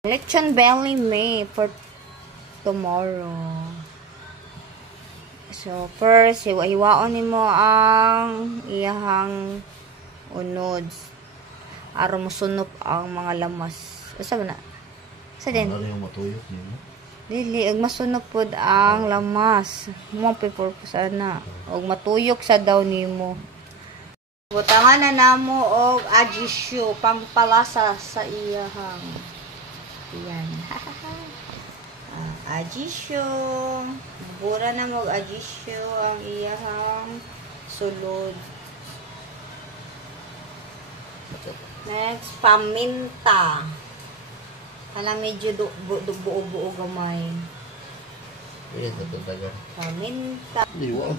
Lechon belly may for tomorrow. So, first, hiwaon nimo ang iyahang unods. Aron mosunop ang mga lamas. Asa ba na? Sa din? Ano yung matuyok nimo? Dili, ag masunop pod ang lamas. Mo purpose ana. Og matuyok sa daw nimo. Butangan na namo og ajisyo pangpalasa sa iyahang. Yan. Ajisyo. Bura na mo ajisyo ang iyahang sulod. Next, paminta. Kala medyo buo-buo gamay. Yes, natatagal. Paminta. Liwa.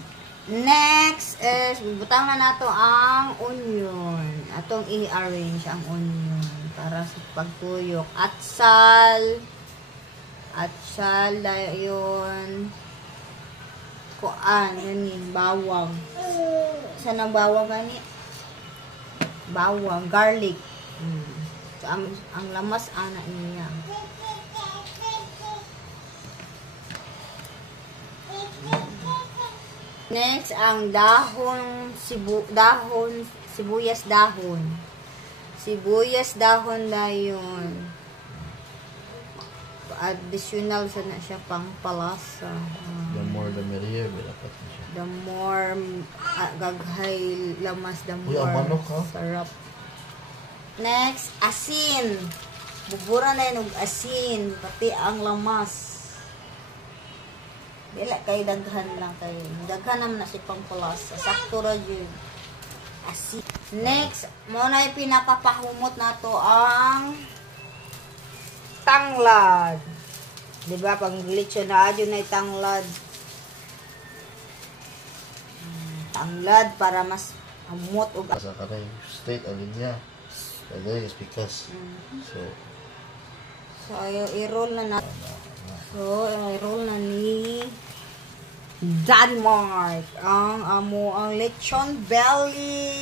Next is, butang na nato ang onion. Atong i-arrange ang onion para sa pagtuyok. Atsal. Atsal, yun. Kuan, yun, bawang. Saan ang bawang gani? Bawang, garlic. So, ang lamas, ana niya. Next, ang sibuyas dahon. Sibuyas dahon na yun. Additional sa na siya pang palasa. The more the merrier, dapat na siya. The more gaghay lamas, the more manok, ha? sarap. Next, asin. Bubura na yun og asin, pati ang lamas. Dila kay daghan lang kay daghan naman na si pangpalasa. Sakto ra yun. Asin. Next, mo na yung pinakapahumot nato ang tanglad. Diba pag lechon na adyo na tanglad. Tanglad para mas humot og Sa kanay state alin niya. And is because so i-roll na natin. So, i-roll na ni Denmark ang lechon belly.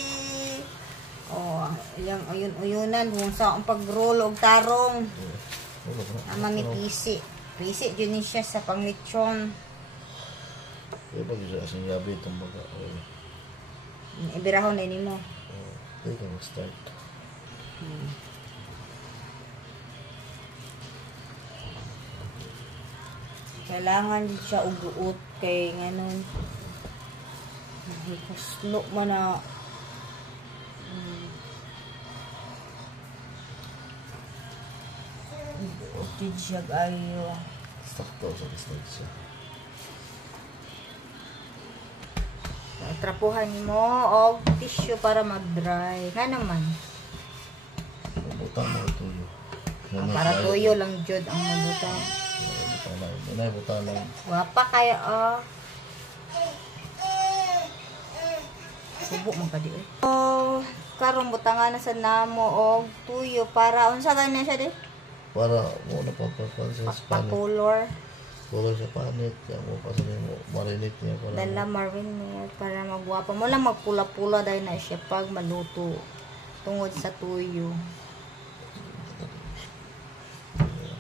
Oh, yang uyunan kung sa ang pag-roll og tarong. Ang mga pisi. Pisi yun siya sa pang-lechon. Kaya pag isa asing gabi itong baga. Ibirahon na mo. Kaya ka mag-start. Kailangan siya uguot kay nganon. Kuslo man na. Uguot siya ayo. Sakto sa stage siya. Trapuhan mo og tissue para mag-dry. Nga naman. Butang mo tuyo. Para tuyo lang jud ang mabutang. Butang lang. Wapa kaya Subo man kadi eh. So, karon butangan na sa namo og tuyo para unsa ganyan siya di? Para mo na papapan sa panit. Color. Color sa panit. Kaya mo pa sa mo marinate niya para. Dala marinate para magwapa mo lang magpula-pula dahil na siya pag maluto tungod sa tuyo.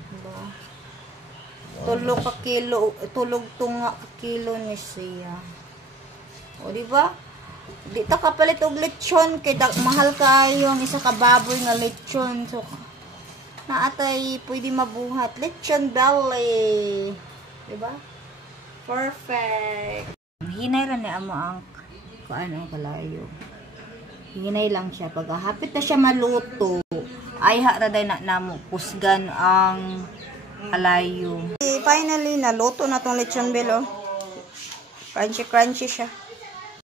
Diba? Tulog tunga ka kilo ni siya. O di ba? Di ta kapalit og lechon kay mahal kayo ang isa ka baboy nga lechon. So naatay pwede mabuhat lechon belly. Di ba? Perfect. Hinay ra ni amo ang kuan ang kalayo. Hinay lang siya pag hapit na siya maluto. Ay ra day na namo kusgan ang kalayo. Finally naluto na tong lechon belly. Crunchy siya.